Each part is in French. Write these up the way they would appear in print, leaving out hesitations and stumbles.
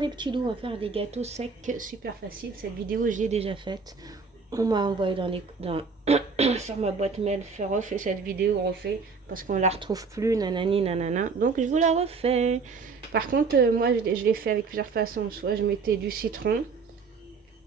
les petits loups, on va faire des gâteaux secs super faciles. Cette vidéo, je l'ai déjà faite. On m'a envoyé sur ma boîte mail, faire refait cette vidéo, refait, parce qu'on la retrouve plus, nanani, nanana. Donc je vous la refais. Par contre, moi, je l'ai fait avec plusieurs façons. Soit je mettais du citron,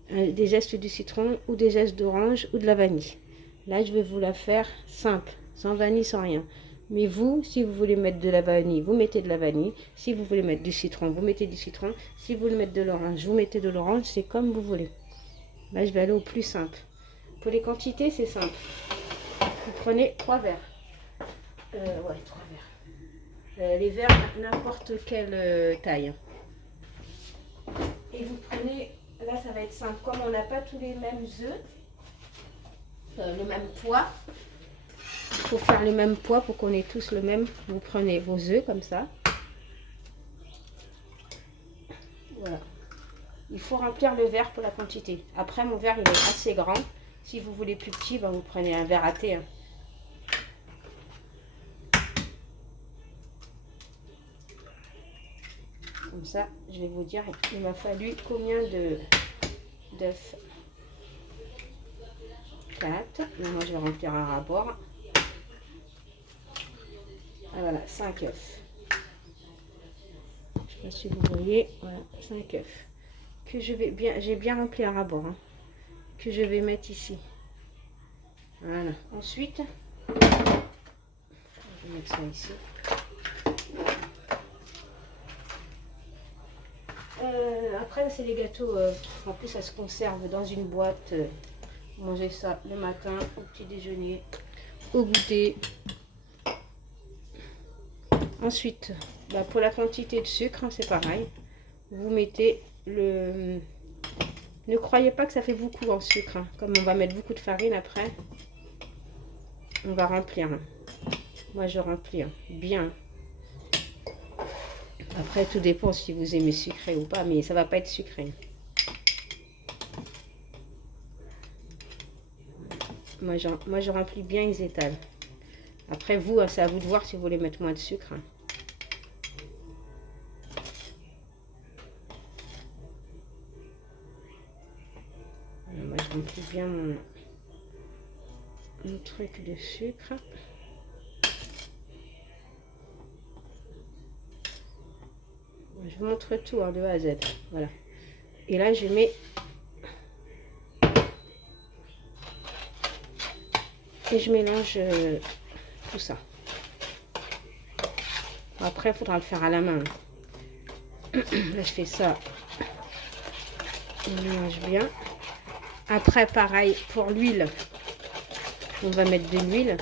des zestes du citron, ou des zestes d'orange, ou de la vanille. Là, je vais vous la faire simple, sans vanille, sans rien. Mais vous, si vous voulez mettre de la vanille, vous mettez de la vanille. Si vous voulez mettre du citron, vous mettez du citron. Si vous voulez mettre de l'orange, vous mettez de l'orange. C'est comme vous voulez. Là, je vais aller au plus simple. Pour les quantités, c'est simple. Vous prenez 3 verres. Ouais, 3 verres. Les verres, n'importe quelle taille. Et vous prenez, là, ça va être simple. Comme on n'a pas tous les mêmes œufs, le même poids, il faut faire le même poids pour qu'on ait tous le même. Vous prenez vos œufs comme ça. Voilà. Il faut remplir le verre pour la quantité. Après, mon verre, il est assez grand. Si vous voulez plus petit, ben, vous prenez un verre à thé. Hein. Comme ça, je vais vous dire, il m'a fallu combien d'œufs. 4. Moi, je vais remplir un rabord. Ah, voilà, 5 œufs. Je ne sais pas si vous voyez. Voilà, 5 œufs. Que je vais bien, j'ai bien rempli un rabord. Hein, que je vais mettre ici. Voilà. Ensuite, je vais mettre ça ici. Après, c'est les gâteaux. En plus, ça se conserve dans une boîte. Manger ça le matin, au petit déjeuner, au goûter. Ensuite, bah, pour la quantité de sucre, hein, c'est pareil. Vous mettez le... Ne croyez pas que ça fait beaucoup en sucre. Hein. Comme on va mettre beaucoup de farine après, on va remplir. Hein. Moi, je remplis hein, bien. Après, tout dépend si vous aimez sucré ou pas, mais ça va pas être sucré. Moi, je remplis bien, ils étalent. Après, vous, c'est à vous de voir si vous voulez mettre moins de sucre. Hein. Moi, je remplis bien mon truc de sucre. Je vous montre tout hein, de A à Z. Voilà. Et là, je mets... Et je mélange tout ça. Après, il faudra le faire à la main. Là, je fais ça. On mélange bien. Après, pareil, pour l'huile, on va mettre de l'huile.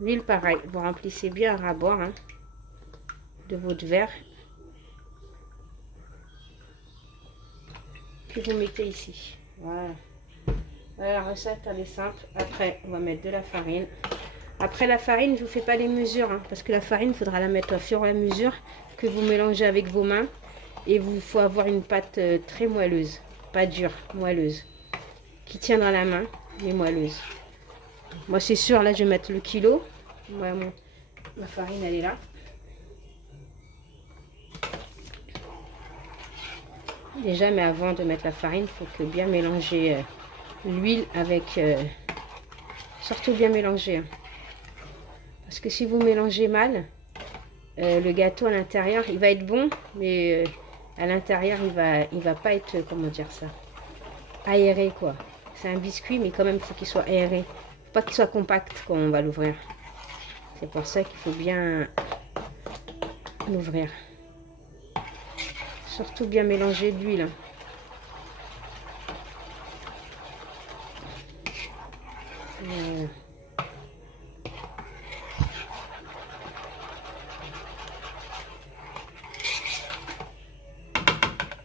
L'huile, pareil, vous remplissez bien un rabord hein, de votre verre. Que vous mettez ici. Voilà. Voilà, la recette, elle est simple. Après, on va mettre de la farine. Après, la farine, je ne vous fais pas les mesures. Hein, parce que la farine, il faudra la mettre au fur et à mesure que vous mélangez avec vos mains. Et il faut avoir une pâte très moelleuse. Pas dure, moelleuse. Qui tient dans la main, mais moelleuse. Moi, c'est sûr, là, je vais mettre le kilo. Moi, ma farine, elle est là. Déjà, mais avant de mettre la farine, il faut que bien mélanger l'huile avec... surtout bien mélanger. Hein. Parce que si vous mélangez mal, le gâteau à l'intérieur, il va être bon, mais à l'intérieur, il va pas être, comment dire ça, aéré, quoi. C'est un biscuit, mais quand même, il faut qu'il soit aéré. Il faut pas qu'il soit compact quand on va l'ouvrir. C'est pour ça qu'il faut bien l'ouvrir. Surtout bien mélanger l'huile.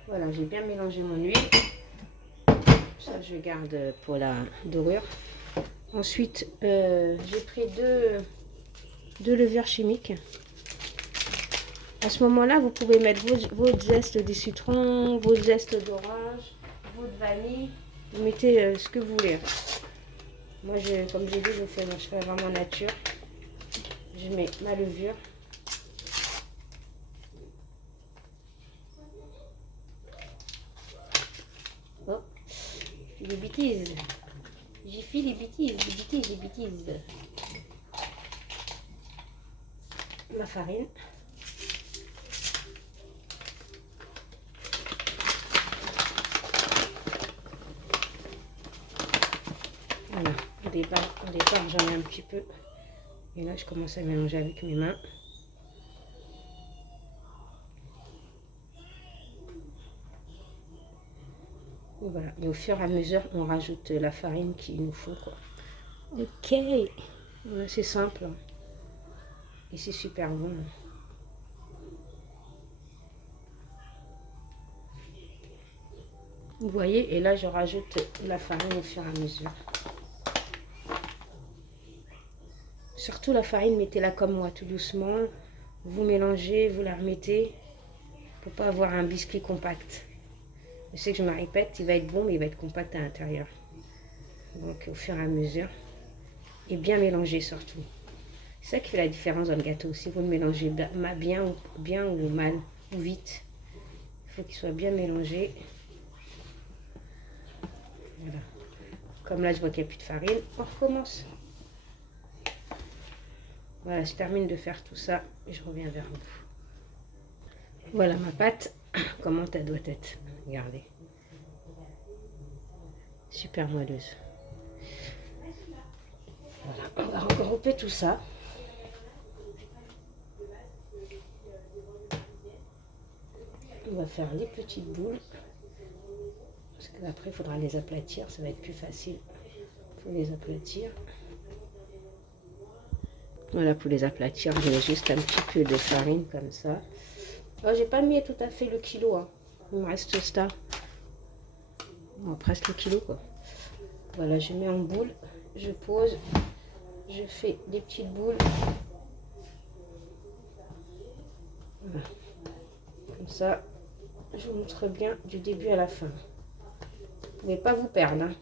Voilà, j'ai bien mélangé mon huile. Ça, je garde pour la dorure. Ensuite, j'ai pris deux levures chimiques. À ce moment-là, vous pouvez mettre votre zeste de citron, votre zeste d'orange, votre vanille. Vous mettez ce que vous voulez. Moi, comme j'ai dit, je fais vraiment nature. Je mets ma levure. Oh, les bêtises. J'ai fait les bêtises. Ma farine. Voilà, au départ j'en ai un petit peu. Et là, je commence à mélanger avec mes mains. Voilà, et au fur et à mesure, on rajoute la farine qu'il nous faut, quoi. Ok, voilà, c'est simple. Et c'est super bon. Vous voyez, et là, je rajoute la farine au fur et à mesure. Surtout la farine, mettez-la comme moi, tout doucement. Vous mélangez, vous la remettez. Pour pas avoir un biscuit compact. Je sais que je me répète, il va être bon, mais il va être compact à l'intérieur. Donc, au fur et à mesure. Et bien mélanger surtout. C'est ça qui fait la différence dans le gâteau. Si vous le mélangez bien ou mal, ou vite, il faut qu'il soit bien mélangé. Voilà. Comme là, je vois qu'il n'y a plus de farine, on recommence. Voilà, je termine de faire tout ça et je reviens vers vous. Voilà ma pâte, comment elle doit être. Regardez. Super moelleuse. Voilà, on va regrouper tout ça. On va faire les petites boules. Parce qu'après, il faudra les aplatir. Ça va être plus facile. Il faut les aplatir. Voilà, pour les aplatir, je mets juste un petit peu de farine comme ça. Oh, j'ai pas mis tout à fait le kilo. Hein. Il me reste ça. Bon, presque le kilo, quoi. Voilà, je mets en boule. Je pose. Je fais des petites boules. Voilà. Comme ça, je vous montre bien du début à la fin. Vous ne pouvez pas vous perdre. Hein.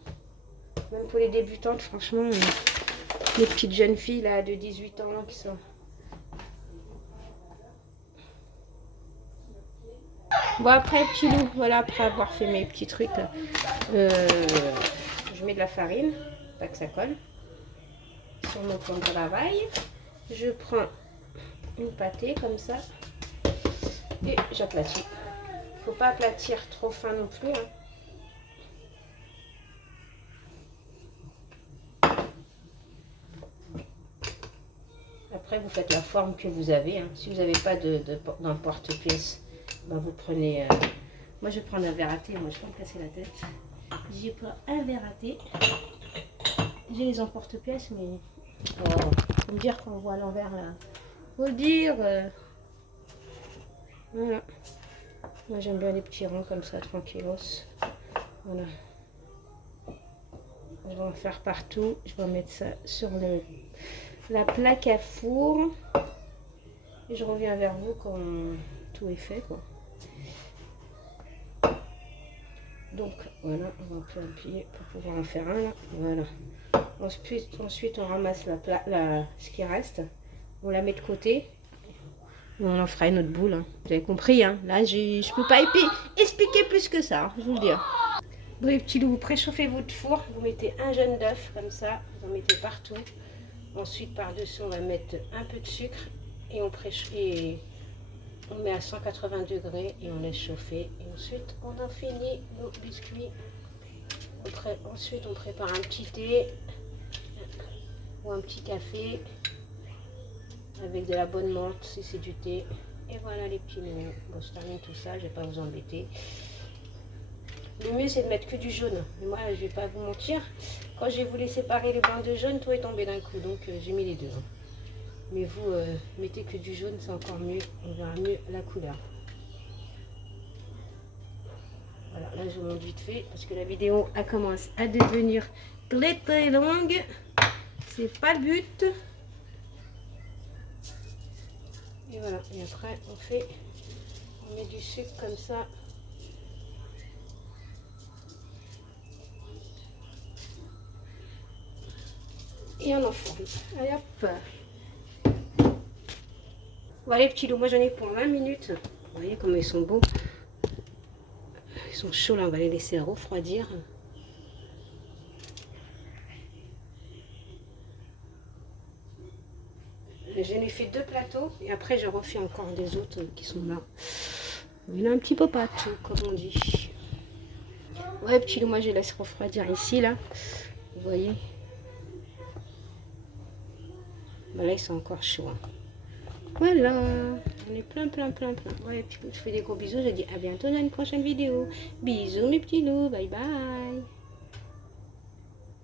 Même pour les débutantes, franchement, les petites jeunes filles là de 18 ans qui sont... Bon, après, petit loup, voilà, après avoir fait mes petits trucs, là, je mets de la farine, pas que ça colle, sur mon plan de travail. Je prends une pâtée comme ça et j'aplatis. Il ne faut pas aplatir trop fin non plus. Hein. Après, vous faites la forme que vous avez. Hein. Si vous n'avez pas d'un porte-pièce, ben vous prenez... moi, je prends un verre à thé. Moi, je ne vais pas me casser la tête. J'ai pas un verre à thé. J'ai les emporte-pièces, mais... faut me dire qu'on voit à l'envers, là. Faut le dire. Voilà. Moi, j'aime bien les petits ronds comme ça, tranquillos. Voilà. Je vais en faire partout. Je vais mettre ça sur la plaque à four. Et je reviens vers vous quand tout est fait, quoi. Donc, voilà, on va appuyer pour pouvoir en faire un, là. Voilà. Ensuite, on ramasse ce qui reste. On la met de côté. Et on en fera une autre boule. Hein. Vous avez compris, hein. Là, je ne peux pas expliquer plus que ça, je vous le dis. Bon, les petits loups, vous préchauffez votre four. Vous mettez un jaune d'œuf, comme ça. Vous en mettez partout. Ensuite, par-dessus, on va mettre un peu de sucre. Et on met à 180 degrés et on laisse chauffer. Et ensuite, on en finit nos biscuits. Ensuite, on prépare un petit thé ou un petit café avec de la bonne menthe si c'est du thé. Et voilà les petits mignons. Bon, je termine tout ça, je vais pas vous embêter. Le mieux, c'est de mettre que du jaune. Mais moi, je vais pas vous mentir. Quand j'ai voulu séparer les blancs de jaune, tout est tombé d'un coup. Donc, j'ai mis les deux. Hein. Mais vous, mettez que du jaune, c'est encore mieux. On verra mieux la couleur. Voilà, là, je vous montre vite fait. Parce que la vidéo, elle commence à devenir très très longue. C'est pas le but. Et voilà, et après on met du sucre comme ça. Et on enfourne. Allez hop. Voilà les petits loups, moi j'en ai pour 20 minutes. Vous voyez comment ils sont beaux. Ils sont chauds là, on va les laisser refroidir. J'en ai fait 2 plateaux et après je refais encore des autres qui sont là. Il y en a un petit peu partout, comme on dit. Ouais, petit loup, moi je laisse refroidir ici là. Vous voyez. Ben là ils sont encore chauds. Hein. Voilà, on est plein. Ouais, petit loup, je fais des gros bisous. Je dis à bientôt dans une prochaine vidéo. Bisous mes petits loups, bye bye.